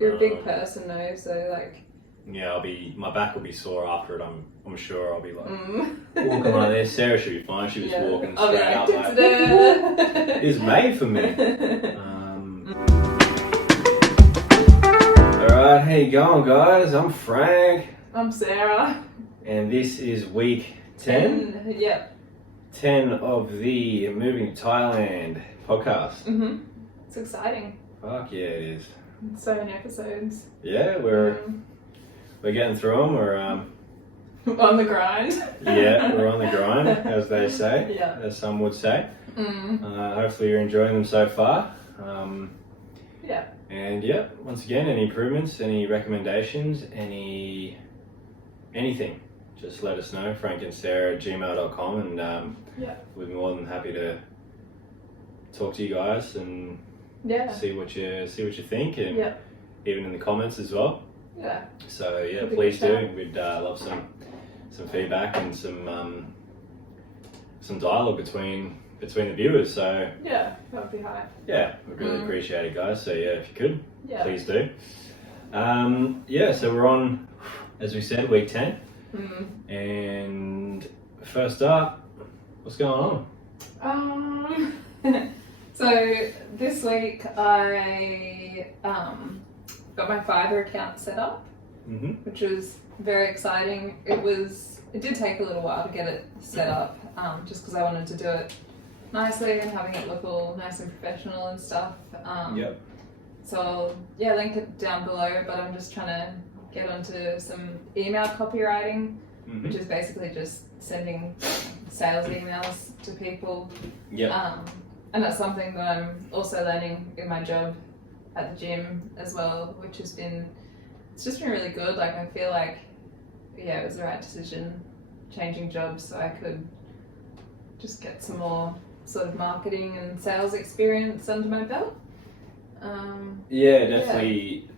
You're a big person though, so like. Yeah, my back will be sore after it. I'm sure I'll be like walking like this. Sarah should be fine. She was walking straight up like, it's made for me. Alright, how you going, guys? I'm Frank. I'm Sarah. And this is week 10? Yep. 10 of the Moving to Thailand podcast. It's exciting. Fuck yeah, it is. So many episodes. Yeah, we're getting through them. We're on the grind. Yeah, we're on the grind, as they say. Yeah. As some would say. Hopefully you're enjoying them so far. Yeah. And yeah, once again, any improvements, any recommendations, anything, just let us know. frankandsarah@gmail.com, and we'd be more than happy to talk to you guys and see what you think, and even in the comments as well. Yeah. So yeah, please do. We'd love some feedback and some dialogue between the viewers. So yeah, that would be high. Yeah, we'd really appreciate it, guys. So yeah, if you could, please do. So we're on, as we said, week 10. And first up, what's going on? So this week I got my Fiverr account set up, which was very exciting. It did take a little while to get it set up, just because I wanted to do it nicely and having it look all nice and professional and stuff. So I'll link it down below, but I'm just trying to get onto some email copywriting, which is basically just sending sales emails to people. And that's something that I'm also learning in my job at the gym as well, which it's just been really good. Like I feel like, it was the right decision changing jobs so I could just get some more sort of marketing and sales experience under my belt. Definitely.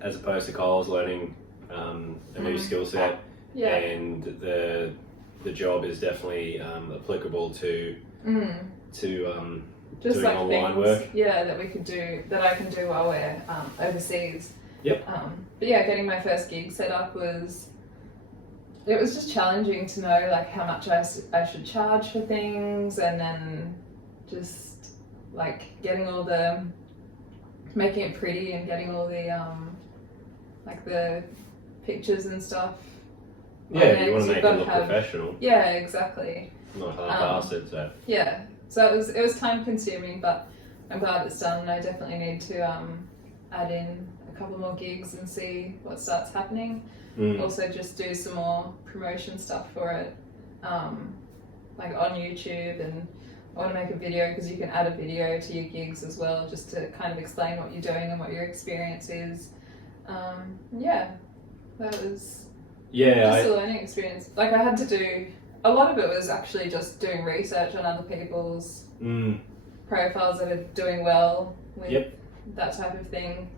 As opposed to Cole's learning a new skill set, and the job is definitely applicable to just doing like online things, work. that I can do while we're overseas. But getting my first gig set up was just challenging to know like how much I should charge for things, and then just like making it pretty and getting all the like the pictures and stuff. Yeah, you want to make it look professional. Yeah, exactly. Not half-assed, so. Yeah, so it was time consuming, but I'm glad it's done, and I definitely need to add in a couple more gigs and see what starts happening. Also just do some more promotion stuff for it, like on YouTube, and I want to make a video because you can add a video to your gigs as well, just to kind of explain what you're doing and what your experience is. That was just a learning experience. Like I had to do, a lot of it was actually just doing research on other people's profiles that are doing well with that type of thing.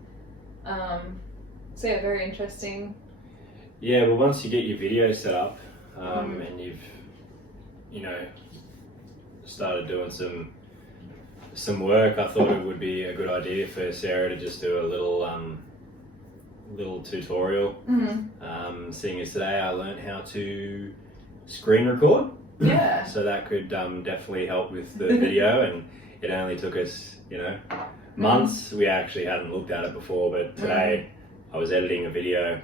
Very interesting. Yeah, well, once you get your video set up and you've, started doing some work, I thought it would be a good idea for Sarah to just do a little tutorial. Seeing as today I learned how to screen record. So that could definitely help with the video, and it only took us, months. We actually hadn't looked at it before, but today I was editing a video,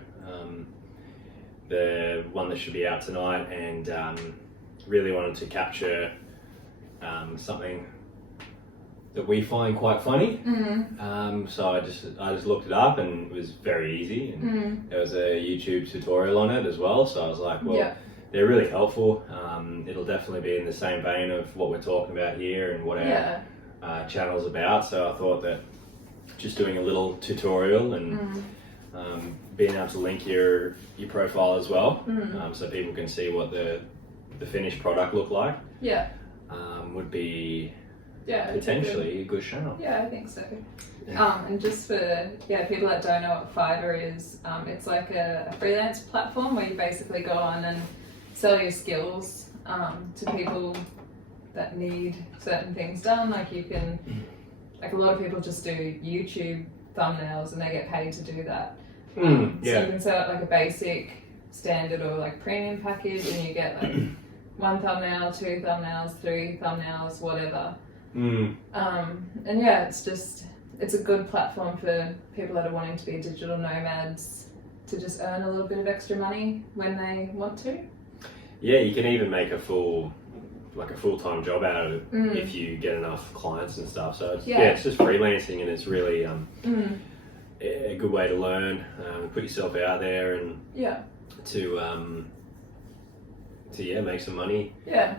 the one that should be out tonight, and really wanted to capture something that we find quite funny. So I just looked it up, and it was very easy, and there was a YouTube tutorial on it as well, so I was like, well, they're really helpful. It'll definitely be in the same vein of what we're talking about here and what our channel's about, so I thought that just doing a little tutorial and being able to link your profile as well, so people can see what the finished product look like, would be potentially a good channel. I think so. And just for people that don't know what Fiverr is, it's like a freelance platform where you basically go on and sell your skills to people that need certain things done. Like you can, like a lot of people just do YouTube thumbnails, and they get paid to do that. So yeah. you can set up like a basic, standard, or like premium package, and you get like 1 thumbnail, 2 thumbnails, 3 thumbnails, whatever. And yeah, it's a good platform for people that are wanting to be digital nomads to just earn a little bit of extra money when they want to. Yeah, you can even make a full-time job out of it if you get enough clients and stuff. So it's just freelancing, and it's really a good way to learn, put yourself out there, and to make some money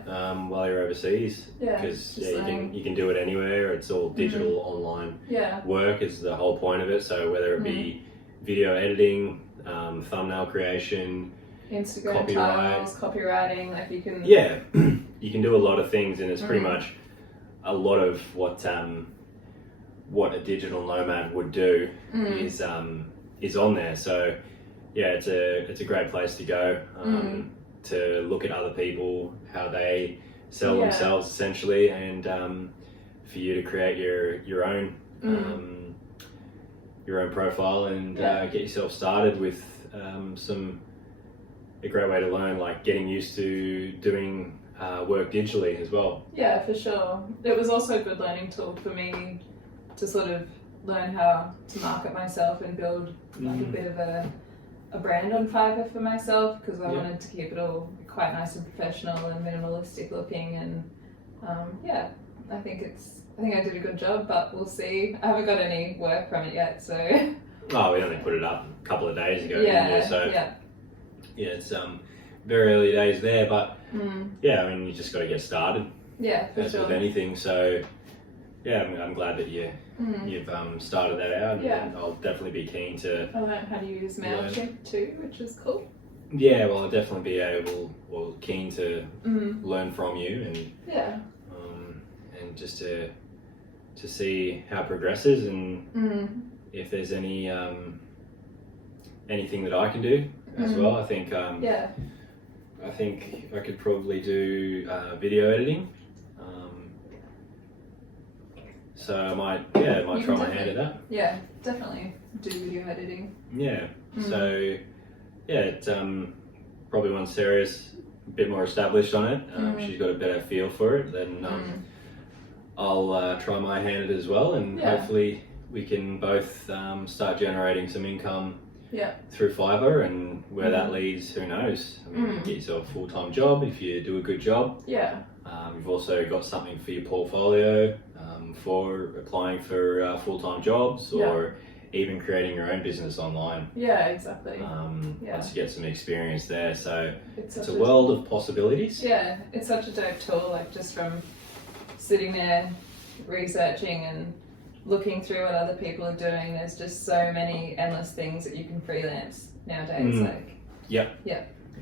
while you're overseas. Because you can do it anywhere. It's all digital online work is the whole point of it. So whether it be video editing, thumbnail creation, Instagram titles, copywriting, like you can you can do a lot of things, and it's pretty much a lot of what a digital nomad would do is on there. So yeah, it's a great place to go to look at other people, how they sell themselves essentially, and for you to create your own profile and get yourself started with a great way to learn, like getting used to doing work digitally as well. Yeah, for sure. It was also a good learning tool for me to sort of learn how to market myself and build like a bit of a brand on Fiverr for myself, because I wanted to keep it all quite nice and professional and minimalistic looking, and I think I did a good job, but we'll see. I haven't got any work from it yet, so. Oh, we only put it up a couple of days ago. It's very early days there, but I mean, you just got to get started. Yeah, for sure. With anything, so I'm glad that you've started that out, and I'll definitely be keen to. I learned how to use MailChimp too, which is cool. Yeah, well, I'll definitely be keen to learn from you, and just to see how it progresses, and if there's any anything that I can do as well. I think I think I could probably do video editing. So I might try my hand at that. Yeah, definitely do video editing. Yeah. So it's probably once Sarah's a bit more established on it, she's got a better feel for it, then I'll try my hand at it as well, and hopefully we can both start generating some income through Fiverr, and where that leads, who knows? I mean, you get yourself a full-time job if you do a good job. You've also got something for your portfolio for applying for full-time jobs, or even creating your own business online. Yeah, exactly. Once you get some experience there, so it's a world of possibilities. Yeah, it's such a dope tool, like just from sitting there researching and looking through what other people are doing, there's just so many endless things that you can freelance nowadays.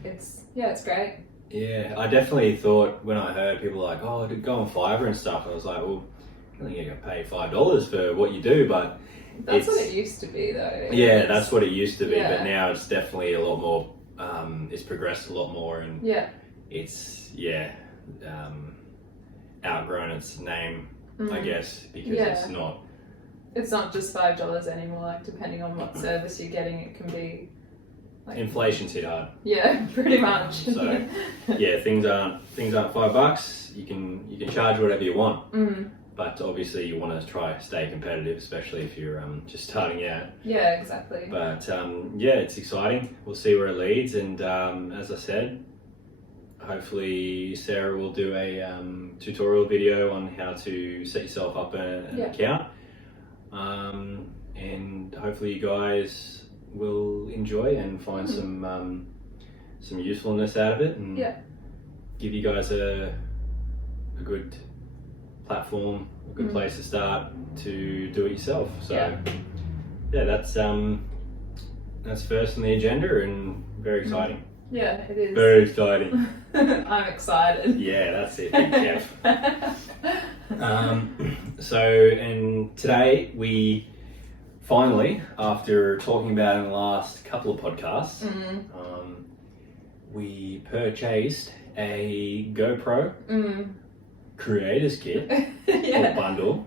It's great. Yeah, I definitely thought when I heard people like, oh, to go on Fiverr and stuff, I was like, well, I think you get paid $5 for what you do, but that's what it used to be though. Yeah, that's what it used to be, but now it's definitely a lot more, it's progressed a lot more, and it's outgrown its name, I guess, because it's not just $5 anymore. Like, depending on what service you're getting, it can be like, inflation's hit hard. Yeah, pretty much. So things aren't $5. You can charge whatever you want. But obviously you want to try to stay competitive, especially if you're just starting out. Yeah, exactly. But it's exciting. We'll see where it leads, and as I said, hopefully Sarah will do a tutorial video on how to set yourself up an account, and hopefully you guys will enjoy and find some usefulness out of it, and give you guys a good platform, a good place to start to do it yourself. So that's first on the agenda, and very exciting. Yeah, it is. Very exciting. I'm excited. Yeah, that's it, big Jeff. And today we finally, after talking about it in the last couple of podcasts, we purchased a GoPro creators kit or bundle.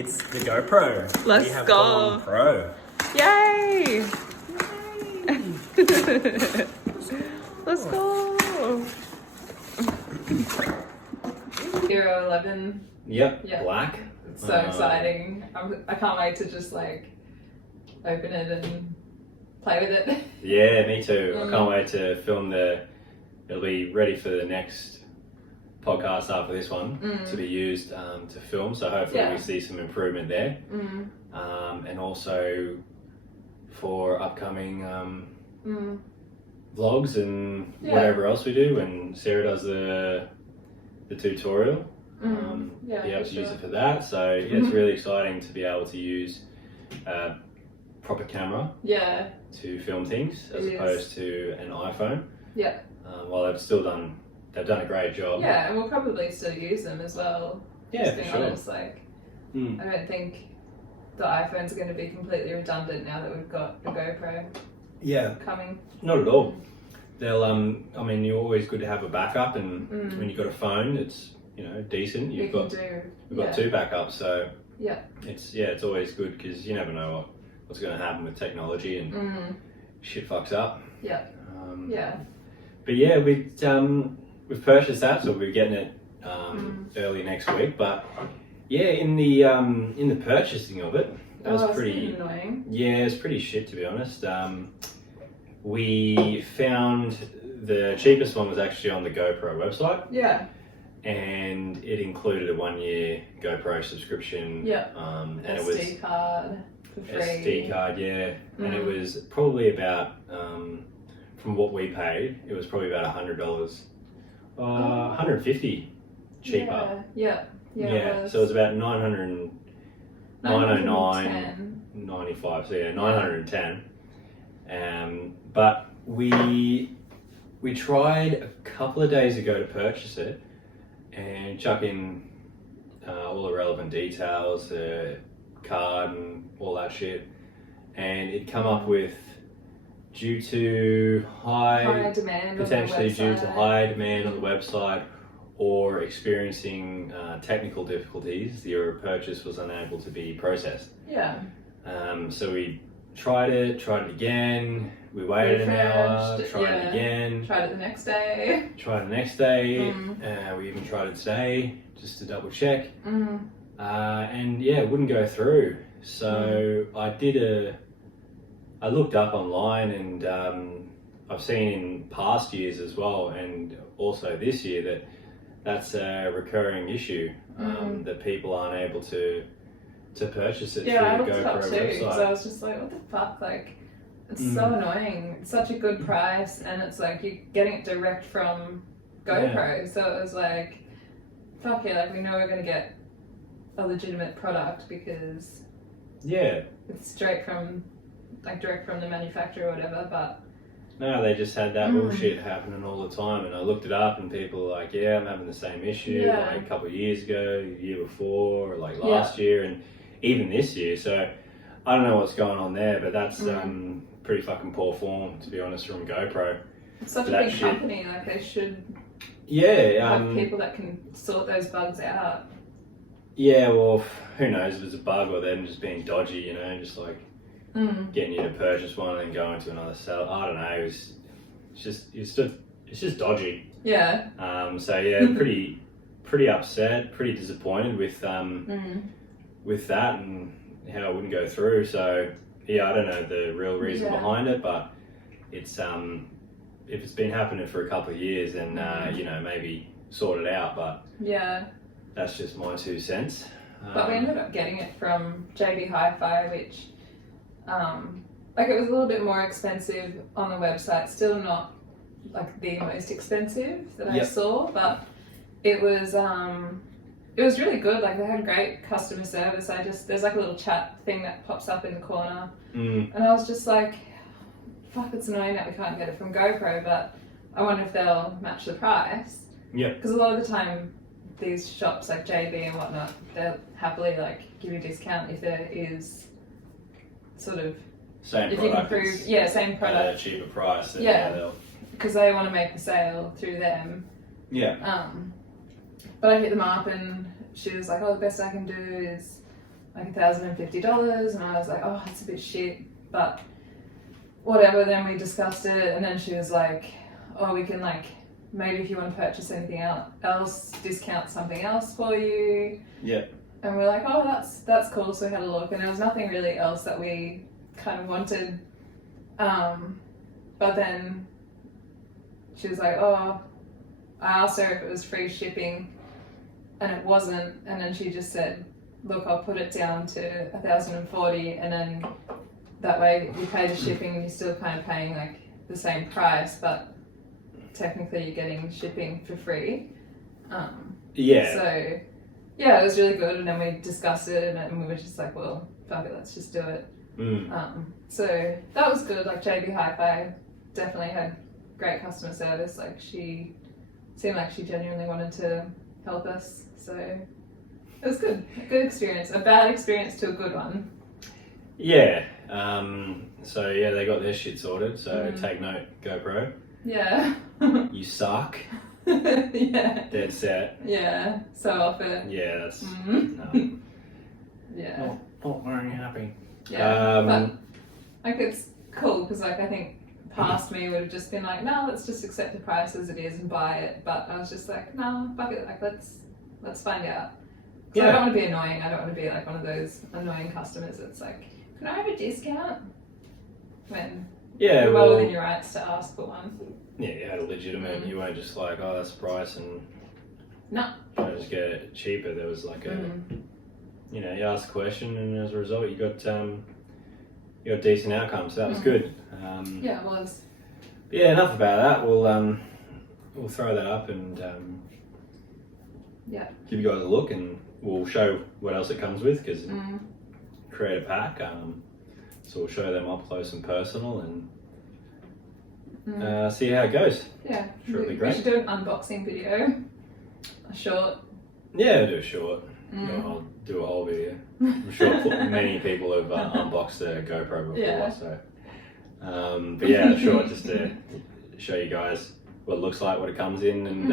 It's the GoPro. Let's we have go. Goin Pro. Yay! Let's go. Hero 11. Yep, Yeah. black. It's so exciting. I can't wait to just like open it and play with it. Yeah, me too. I can't wait to film it'll be ready for the next podcast after this one to be used to film. So hopefully we see some improvement there. And also for upcoming vlogs and whatever else we do when Sarah does the tutorial. Be able to use it for that. So yeah, it's really exciting to be able to use a proper camera to film things as opposed to an iPhone. While they've done a great job. Yeah, and we'll probably still use them as well. Yeah, just for being sure. honest, like I don't think the iPhones are going to be completely redundant now that we've got the GoPro coming. Not at all. They'll I mean, you're always good to have a backup, and when you've got a phone, it's decent. We've got 2 backups, so it's always good because you never know what's going to happen with technology and shit fucks up. But yeah, we've purchased that, so we'll be getting it early next week. But yeah, in the purchasing of it, that was pretty annoying. Yeah, it's pretty shit to be honest. We found the cheapest one was actually on the GoPro website. Yeah. And it included a 1-year GoPro subscription. And it was SD card for free. SD card, yeah. And it was probably about from what we paid, it was probably about $100. 150 cheaper. Yeah. So it was about 909, 95. So yeah, 910. But we tried a couple of days ago to purchase it and chuck in all the relevant details, the card and all that shit, and it'd come up with due to high demand, potentially due to high demand on the website or experiencing technical difficulties, your purchase was unable to be processed. So we tried it again, we waited an hour, tried it again. Tried it the next day. We even tried it today, just to double check. And yeah, it wouldn't go through. So I looked up online, and I've seen in past years as well, and also this year, that's a recurring issue, that people aren't able to purchase it through the GoPro website. So I was just like, what the fuck? Like, it's so annoying. It's such a good price, and it's like you're getting it direct from GoPro. So it was like, fuck yeah, like we know we're gonna get a legitimate product because it's direct from the manufacturer or whatever. But no, they just had that bullshit happening all the time, and I looked it up, and people were like, I'm having the same issue like a couple of years ago, the year before, or like last year, and even this year. So I don't know what's going on there, but that's pretty fucking poor form, to be honest, from GoPro. It's such a big company, like they should have people that can sort those bugs out. Yeah, well, who knows if it's a bug or them just being dodgy, just like getting you to purchase one and then going to another seller. I don't know. It's just dodgy. Yeah. So yeah, pretty upset, pretty disappointed with that and how it wouldn't go through. So yeah, I don't know the real reason behind it, but it's if it's been happening for a couple of years, then maybe sort it out. But that's just my 2 cents. But we ended up getting it from JB Hi-Fi, which it was a little bit more expensive on the website. Still not like the most expensive that I saw, but it was really good. Like they had great customer service. There's like a little chat thing that pops up in the corner, and I was just like, fuck, it's annoying that we can't get it from GoPro, but I wonder if they'll match the price. Because a lot of the time these shops like JB and whatnot, they'll happily like give you a discount if there is sort of same if product. You can prove, same product at a cheaper price. Because they want to make the sale through them. But I hit them up and she was like, the best I can do is like $1,050, and I was like, oh, it's a bit shit, but whatever. Then we discussed it, and then she was like, oh, we can like, maybe if you want to purchase anything else, discount something else for you. Yeah. And we're like, oh, that's cool. So we had a look, and there was nothing really else that we kind of wanted. But then she was like, oh, I asked her if it was free shipping, and it wasn't. And then she just said, look, I'll put it down to 1,040, and then that way you pay the shipping and you're still kind of paying like the same price, but technically you're getting shipping for free. Yeah. So yeah, it was really good, and then we discussed it, and we were just like, well, fuck it, let's just do it. So that was good. Like JB Hi-Fi definitely had great customer service. Like she seemed like she genuinely wanted to help us. So it was good. A good experience. A bad experience to a good one. Yeah. So yeah, they got their shit sorted. So take note, GoPro. Yeah. You suck. Yeah. Dead set. Yeah. So off it. Yeah, that's Yeah. not very happy. Yeah. But like it's cool because like I think past me would have just been like, no, let's just accept the price as it is and buy it. But I was just like, no, fuck it. Like let's find out. So I don't want to be annoying. I don't want to be like one of those annoying customers that's like, can I have a discount? When you're well within your rights to ask for one. Yeah, you had a legitimate. You weren't just like, oh, that's the price, and no, trying to just get it cheaper. There was like a, you know, you asked a question, and as a result, you got decent outcomes. So that was good. Yeah, it was. Yeah, enough about that. We'll throw that up and give you guys a look, and we'll show what else it comes with because create a pack. So we'll show them up close and personal and see how it goes. Yeah, Sure, it'll be great. We should do an unboxing video, a short. Yeah, we'll do a short. I'll do a whole video. I'm sure many people have unboxed a GoPro before. Yeah. So, but yeah, short just to show you guys what it looks like, what it comes in, and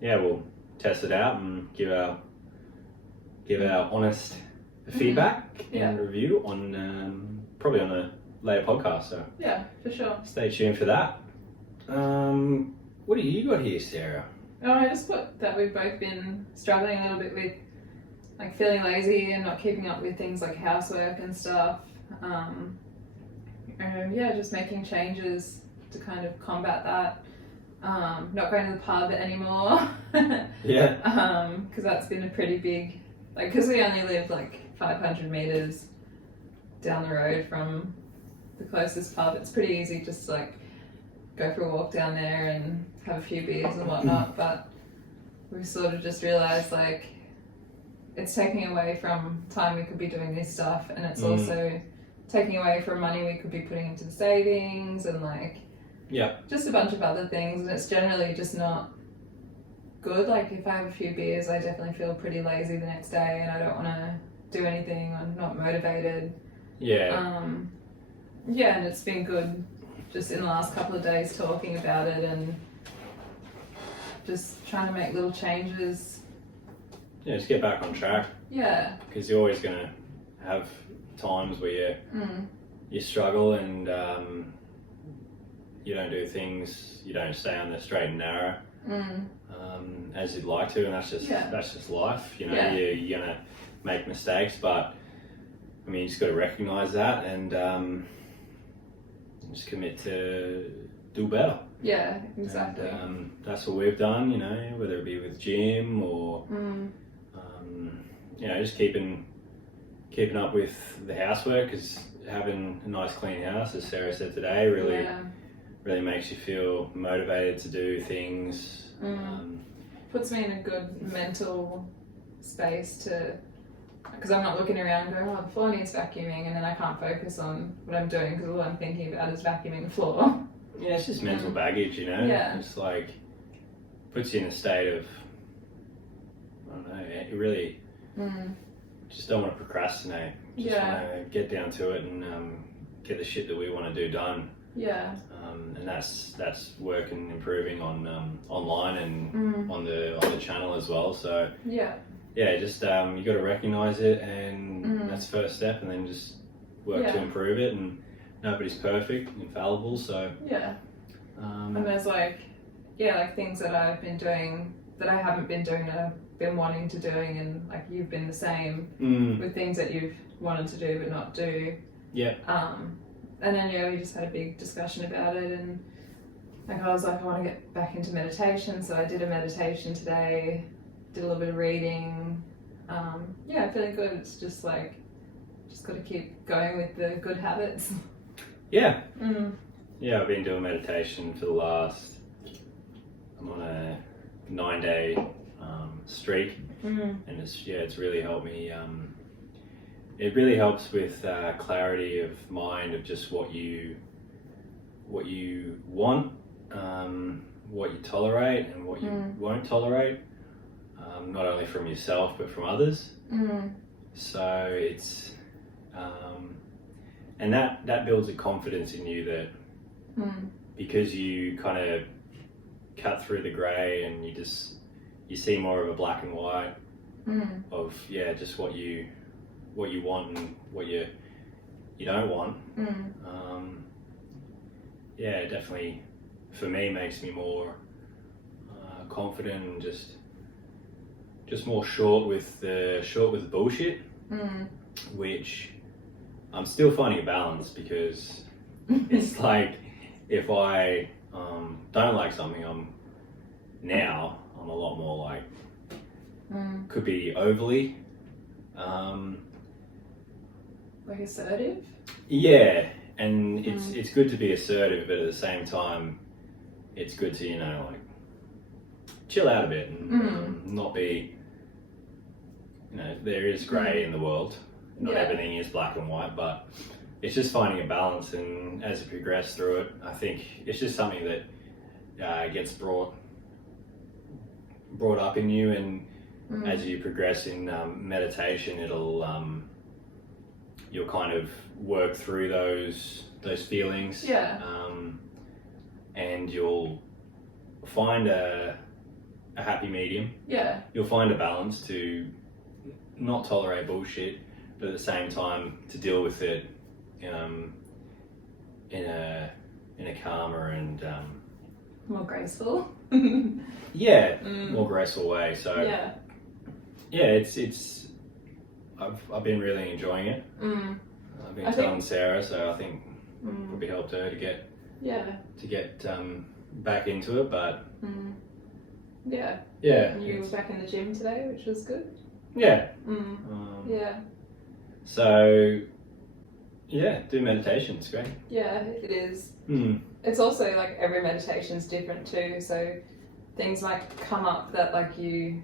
yeah, we'll test it out and give our honest feedback and review on probably on a later podcast. So yeah, for sure. Stay tuned for that. What do you got here, Sarah? Oh, I just put that we've both been struggling a little bit with like feeling lazy and not keeping up with things like housework and stuff. And yeah, just making changes to kind of combat that. Not going to the pub anymore. Yeah. Because that's been a pretty big, like, because we only live like 500 meters down the road from the closest pub. It's pretty easy just to like go for a walk down there and have a few beers and whatnot. But we've sort of just realized like it's taking away from time we could be doing this stuff, and it's also taking away from money we could be putting into the savings and like just a bunch of other things, and it's generally just not good. Like if I have a few beers, I definitely feel pretty lazy the next day and I don't want to do anything. I'm not motivated. And it's been good just in the last couple of days talking about it and just trying to make little changes. Yeah, just get back on track. Yeah. Because you're always going to have times where you struggle and you don't do things, you don't stay on the straight and narrow as you'd like to, and that's just life. You know, you're going to make mistakes, but I mean, you just got to recognise that and just commit to do better. Yeah, exactly. And, that's what we've done, you know, whether it be with gym or you know, just keeping up with the housework, because having a nice clean house, as Sarah said today, really makes you feel motivated to do things. Puts me in a good mental space to, because I'm not looking around going, oh, the floor needs vacuuming, and then I can't focus on what I'm doing because all I'm thinking about is vacuuming the floor. Yeah, it's just mental baggage, you know? Yeah. It's like, puts you in a state of, I don't know, you really just don't want to procrastinate. Just want to get down to it and get the shit that we want to do done. Yeah. And that's work and improving on online and on the channel as well. So yeah, just you got to recognize it, and that's the first step, and then just work to improve it. And nobody's perfect, infallible, so yeah. And there's like things that I've been doing that I haven't been doing that I've been wanting to doing, and like you've been the same with things that you've wanted to do but not do. Yeah. And then we just had a big discussion about it, and like I was like, I want to get back into meditation, so I did a meditation today, did a little bit of reading. Yeah, feeling good. It's just like, just got to keep going with the good habits. Yeah. Yeah, I've been doing meditation for the last, I'm on a 9-day streak, and it's really helped me. It really helps with clarity of mind, of just what you want, what you tolerate, and what you won't tolerate, not only from yourself but from others. So it's and that builds a confidence in you that because you kind of cut through the grey and you see more of a black and white of just what you want and what you don't want. It definitely for me makes me more confident and just more short with the bullshit, which I'm still finding a balance, because it's like if I don't like something, I'm a lot more like could be overly like assertive. Yeah, and it's good to be assertive, but at the same time it's good to like chill out a bit and not be, there is grey in the world, not everything is black and white, but it's just finding a balance. And as you progress through it, I think it's just something that gets brought up in you, and as you progress in meditation, you'll kind of work through those feelings, and you'll find a happy medium. You'll find a balance to not tolerate bullshit, but at the same time to deal with it in a calmer and more graceful. More graceful way. So it's I've been really enjoying it. I've been telling Sarah, so I think probably helped her to get back into it. But you were back in the gym today, which was good. So do meditation. It's great. Yeah, it is. It's also like every meditation's different too, so things might come up that like you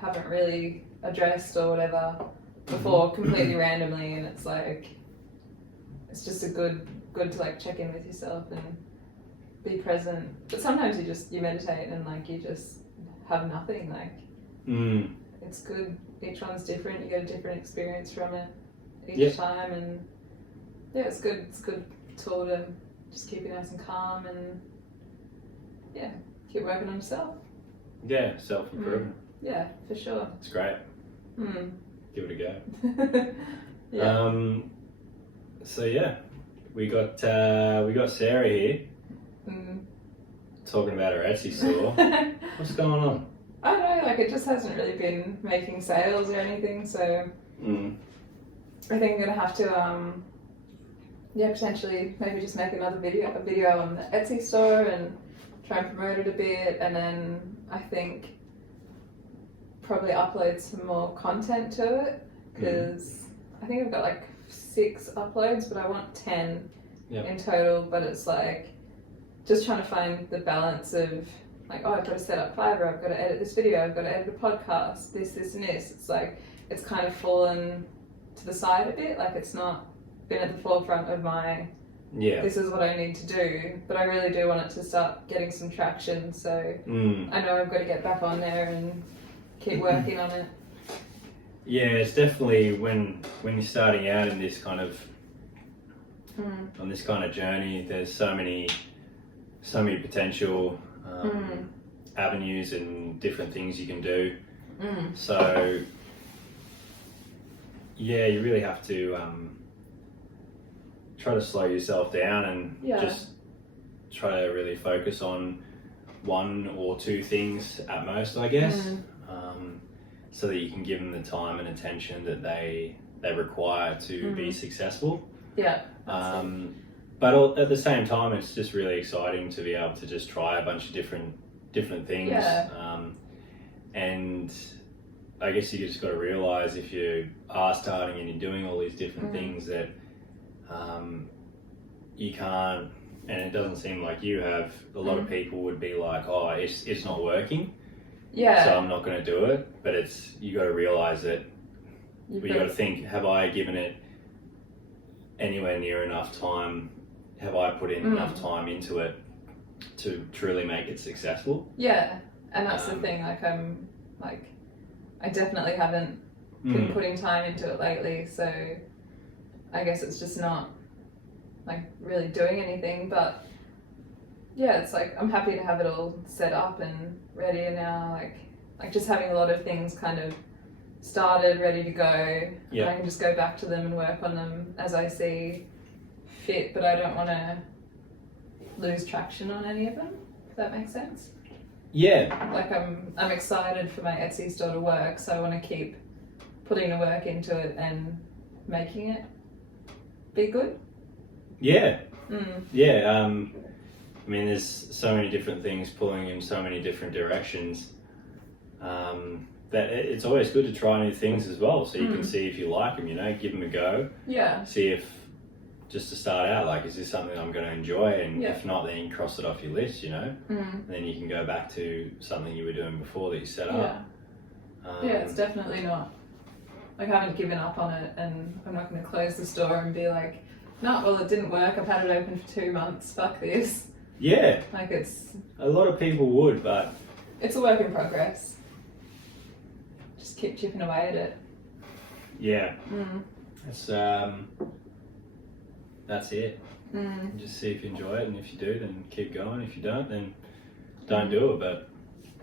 haven't really addressed or whatever before completely randomly, and it's like it's just a good to like check in with yourself and be present. But sometimes you meditate and like you just have nothing, like it's good. Each one's different, you get a different experience from it each time, and it's good. It's a good tool to just keep you nice and calm and keep working on yourself. Self-improvement. For sure. It's great. Give it a go. So we got Sarah here talking about her Etsy store. What's going on? I don't know, like it just hasn't really been making sales or anything, so I think I'm gonna have to potentially maybe just make another video on the Etsy store and try and promote it a bit, and then I think probably upload some more content to it, because I think I've got like 6 uploads, but I want 10 in total. But it's like just trying to find the balance of like, I've got to set up Fiverr, I've got to edit this video, I've got to edit a podcast, this and this. It's like it's kind of fallen to the side a bit, like it's not been at the forefront of my this is what I need to do, but I really do want it to start getting some traction, so I know I've got to get back on there and keep working on it. It's definitely when you're starting out in this kind of on this kind of journey, there's so many potential avenues and different things you can do. So yeah, you really have to try to slow yourself down and just try to really focus on one or two things at most, I guess, so that you can give them the time and attention that they require to be successful. Yeah. But at the same time, it's just really exciting to be able to just try a bunch of different things. Yeah. And I guess you just got to realize if you are starting and you're doing all these different things that you can't, and it doesn't seem like you have, a lot of people would be like, oh, it's not working. Yeah. So I'm not going to do it. But you got to realize that you got to think, have I given it anywhere near enough time? Have I put in enough time into it to truly make it successful? Yeah. And that's the thing, I definitely haven't been putting time into it lately, so I guess it's just not really doing anything. But yeah, it's I'm happy to have it all set up and ready now, just having a lot of things kind of started, ready to go. Yeah. And I can just go back to them and work on them as I see fit, but I don't want to lose traction on any of them, if that makes sense. Yeah. I'm excited for my Etsy store to work, so I want to keep putting the work into it and making it be good. Yeah. Yeah. I mean, there's so many different things pulling in so many different directions that it's always good to try new things as well, so you can see if you like them, give them a go. Yeah. See if, just to start out, is this something I'm going to enjoy? And if not, then you cross it off your list, and then you can go back to something you were doing before that you set up. Yeah, it's definitely not, I haven't given up on it, and I'm not going to close the store and be like, no, well, it didn't work, I've had it open for 2 months, fuck this. Yeah. It's... A lot of people would, but... It's a work in progress. Just keep chipping away at it. Yeah. That's it. Just see if you enjoy it, and if you do, then keep going. If you don't, then don't do it. But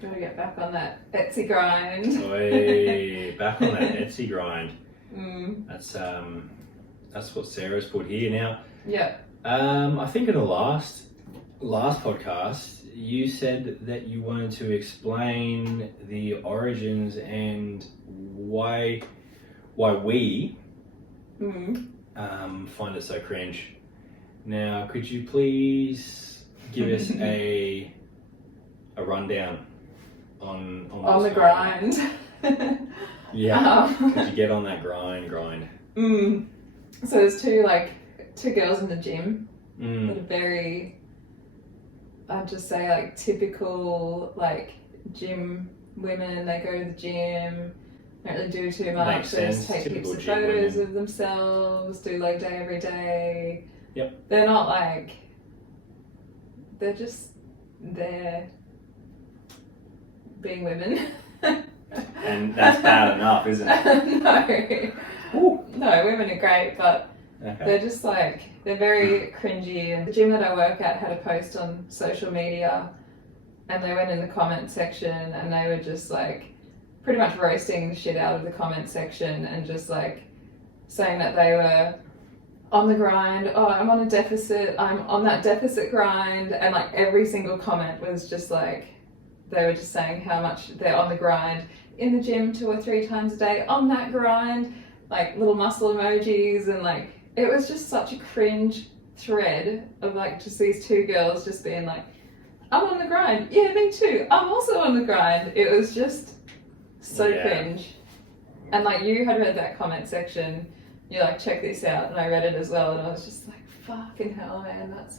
gotta get back on that Etsy grind. Back on that Etsy grind. That's what Sarah's put here now. Yeah. I think in the last podcast you said that you wanted to explain the origins and why we find it so cringe. Now, could you please give us a rundown on the grind? Yeah. Could you get on that grind? So there's two girls in the gym that are very, I'd just say typical gym women. They go to the gym, don't really do too much. They just take heaps of photos of themselves, do leg day every day. Yep. They're not they're just there being women. And that's bad enough, isn't it? No. No, women are great, but they're just they're very cringy. And the gym that I work at had a post on social media, and they went in the comment section and they were just pretty much roasting the shit out of the comment section and just saying that they were on the grind. Oh, I'm on a deficit. I'm on that deficit grind. And every single comment was just they were just saying how much they're on the grind in the gym 2 or 3 times a day on that grind, little muscle emojis, and it was just such a cringe thread of just these two girls just being I'm on the grind. Yeah, me too. I'm also on the grind. It was just so cringe. And you had read that comment section. You're check this out, and I read it as well, and I was just fucking hell, man. That's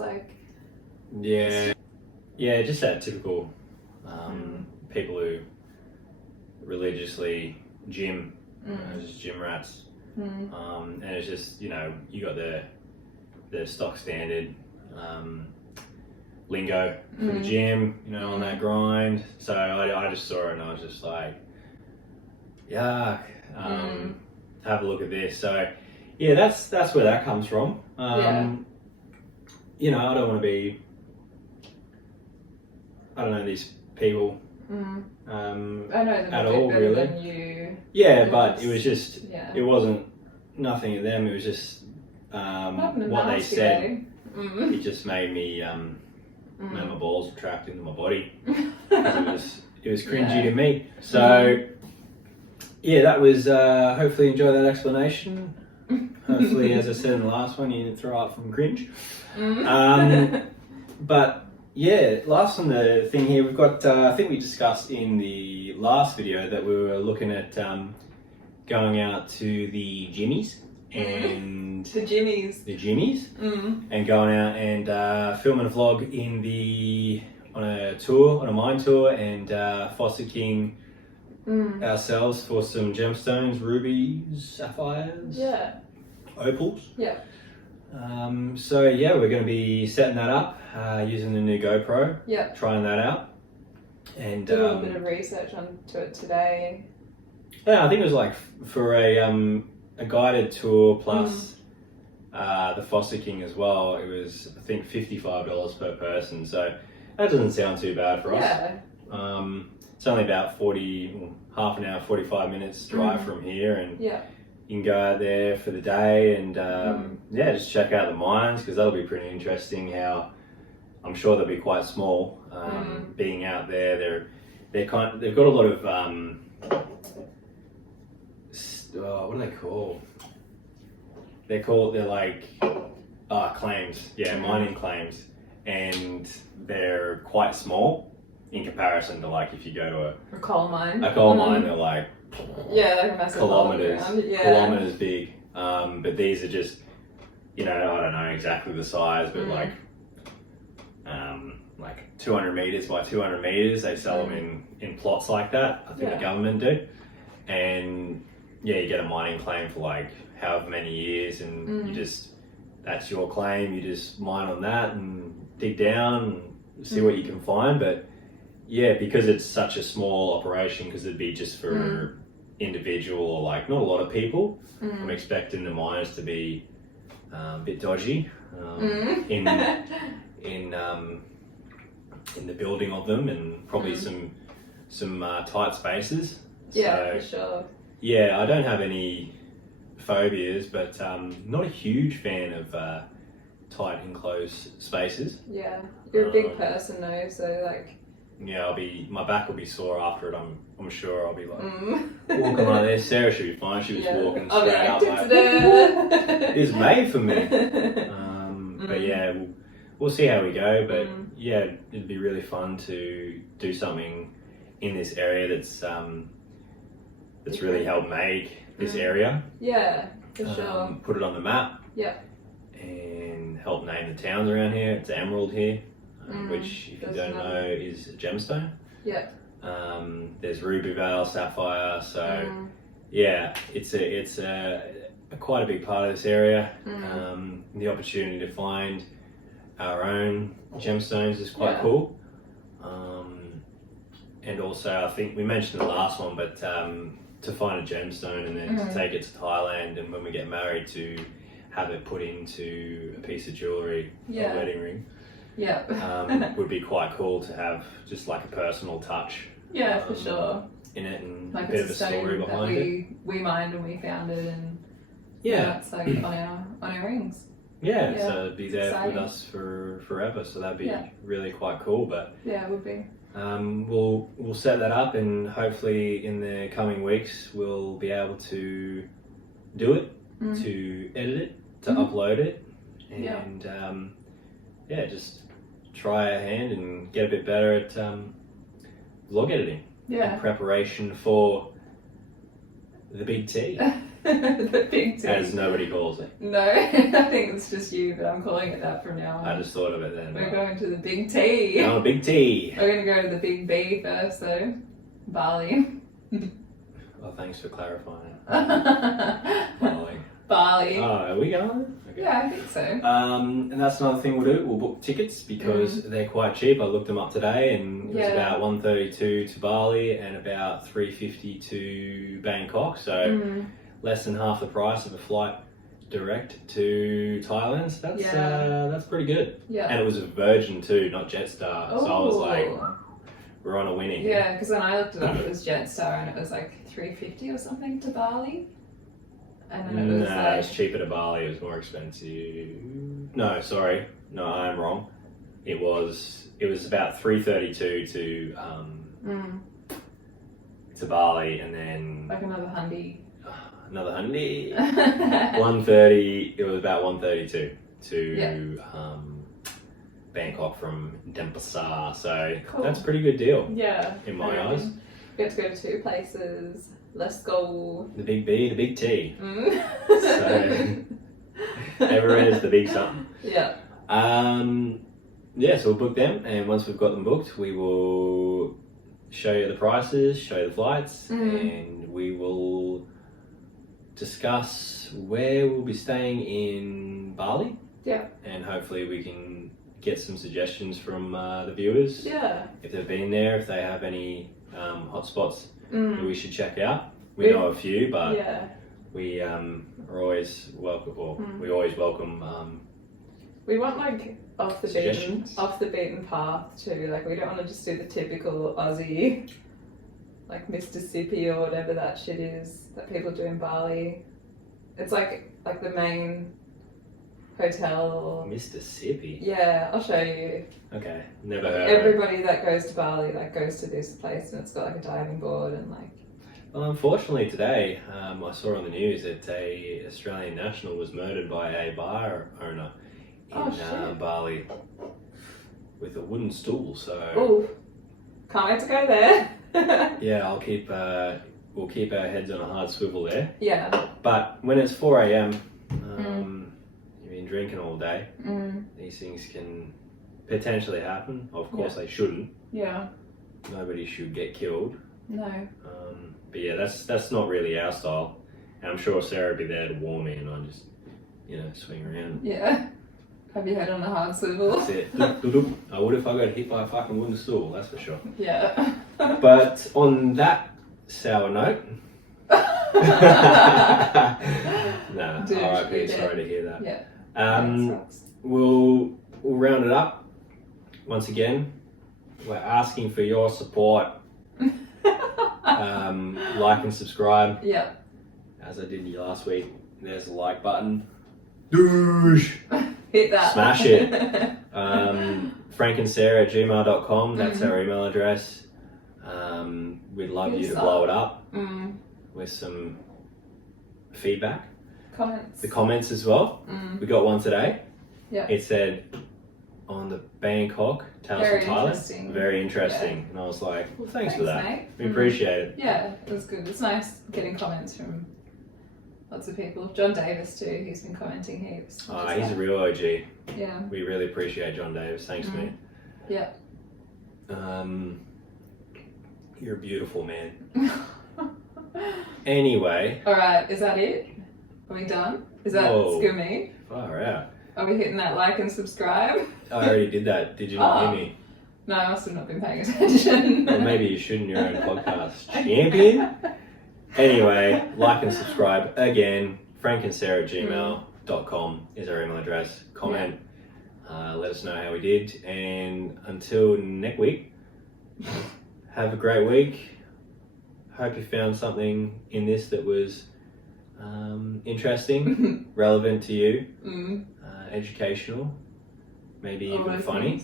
yeah, just that typical people who religiously gym, just gym rats. And it's just, you got the stock standard lingo for the gym, on that grind. So I just saw it and I was just yuck. Have a look at this. So yeah, that's where that comes from. I don't want to be, these people I know them at a bit all, better really. than you. Yeah, but it was just, Yeah. it wasn't nothing of them. It was just what they said. It just made me made my balls retract into my body. It was cringy to me. So yeah, that was hopefully enjoy that explanation. Hopefully, as I said in the last one, you didn't throw up from cringe. But yeah, last on the thing here, we've got, I think we discussed in the last video that we were looking at going out to the Jimmies and the Jimmies, and going out and filming a vlog on a mine tour, and Foster King ourselves for some gemstones, rubies, sapphires, opals. Yeah. So yeah, we're going to be setting that up using the new GoPro. Yeah. Trying that out. And did a little bit of research onto it today. Yeah, I think it was like for a guided tour plus the Foster King as well. It was, I think, $55 per person. So that doesn't sound too bad for us. Yeah. It's only about half an hour, 45 minutes drive from here, and you can go out there for the day and just check out the mines, because that'll be pretty interesting. How I'm sure they'll be quite small. Being out there, they've got a lot of what are they called? They're like claims, mining claims, and they're quite small in comparison to, like, if you go to a coal mine. They're like like a massive kilometers big. But these are just, I don't know exactly the size, but like 200 meters by 200 meters. They sell them in plots like that. I think the government do, and you get a mining claim for like however many years, and that's your claim. You just mine on that and dig down and see what you can find. But yeah, because it's such a small operation, because it'd be just for individual or like not a lot of people, I'm expecting the miners to be a bit dodgy in the building of them, and probably some tight spaces. For sure. Yeah, I don't have any phobias, but not a huge fan of tight enclosed spaces. Yeah, you're a big person though, so like. Yeah, my back will be sore after it. I'm sure I'll be like walking like this. Sarah should be fine. She was walking straight up like, it's made for me. But yeah, we'll see how we go. But yeah, it'd be really fun to do something in this area that's really helped make this area. Yeah, for sure. Put it on the map. Yeah. And help name the towns around here. It's Emerald here. Which, if you don't know, is a gemstone. Yeah. There's ruby, vale, sapphire. So yeah, it's quite a big part of this area. The opportunity to find our own gemstones is quite cool. And also, I think we mentioned the last one, but to find a gemstone and then to take it to Thailand, and when we get married, to have it put into a piece of jewellery, a wedding ring. Would be quite cool to have just like a personal touch. Yeah, for sure. In it, and like a bit of a story behind it. We mined and we found it, and it's like on our rings. Yeah, so it'd be there with us for forever. So that'd be really quite cool. But it would be. We'll set that up, and hopefully in the coming weeks we'll be able to do it, to edit it, to upload it, and just try our hand and get a bit better at vlog editing. In preparation for the big T. The big T. As nobody calls it. No, I think it's just you, but I'm calling it that from now on. I just thought of it then. We're going to the big T. Oh, big T. We're going to go to the big B first, though. Bali. Oh, thanks for clarifying. Bali. Oh, are we going? Okay. Yeah, I think so. And that's another thing we'll do. We'll book tickets because they're quite cheap. I looked them up today, and it was about $132 to Bali and about $350 to Bangkok. So less than half the price of a flight direct to Thailand. So that's pretty good. Yeah. And it was a Virgin too, not Jetstar. So I was like, we're on a winner here. Yeah, because when I looked it up, it was Jetstar and it was like $350 or something to Bali. And then it was like... it's cheaper to Bali. It was more expensive. No, sorry. No, I'm wrong. It was about $332 to Bali, and then like another hundy. Another hundy. 130. It was about 132 to Bangkok from Denpasar. So Cool. That's a pretty good deal. Yeah. In my eyes. We have to go to 2 places. Let's go. The big B, the big T. So everywhere is the big something. Yeah. So we'll book them, and once we've got them booked, we will show you the prices, show you the flights, and we will discuss where we'll be staying in Bali. Yeah. And hopefully we can get some suggestions from the viewers. Yeah. If they've been there, if they have any hotspots that we should check out. We know a few, but we are always welcome. We always welcome. We want like off the beaten path too. Like we don't want to just do the typical Aussie, like Mississippi or whatever that shit is that people do in Bali. It's like the main hotel. Mississippi. Yeah, I'll show you. Okay, never heard. Everybody that goes to Bali like goes to this place, and it's got like a diving board and like. Well, unfortunately today, I saw on the news that a Australian national was murdered by a bar owner in Bali with a wooden stool. So. Ooh, can't wait to go there. Yeah, we'll keep our heads on a hard swivel there. Yeah. But when it's 4 a.m, you've been drinking all day. These things can potentially happen. Of course, they shouldn't. Yeah. Nobody should get killed. No. But yeah, that's not really our style. And I'm sure Sarah would be there to warn me, and I'll just, swing around. Yeah. Have you heard on a hard swivel? That's it. I would if I got hit by a fucking wooden stool, that's for sure. Yeah. But on that sour note, RIP, sorry to hear that. Yeah. We'll round it up. Once again, we're asking for your support. Like and subscribe. Yeah. As I did last week, there's the like button. Douche! Hit that. Smash it. francandSarah@gmail.com. That's our email address. We'd love you to blow it up with some feedback. Comments. The comments as well. We got one today. Yeah. It said on the Bangkok Tales from Thailand. Very interesting. And I was like, well, thanks for that. Mate. We appreciate it. Yeah, it was good. It's nice getting comments from lots of people. John Davis too, he's been commenting heaps. He's a real OG. Yeah. We really appreciate John Davis. Thanks, man. Yeah. You're a beautiful man. Anyway. Alright, is that it? Are we done? Is that skimmy? Far out. Are we hitting that like and subscribe? I already did that. Did you not hear me? No, I must have not been paying attention. Well, maybe you should in your own podcast. Champion? Anyway, like and subscribe again. francandSarah@gmail.com is our email address. Comment. Let us know how we did. And until next week, have a great week. Hope you found something in this that was interesting, relevant to you, educational, maybe even funny.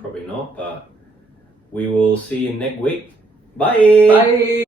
Probably not, but we will see you next week. Bye! Bye!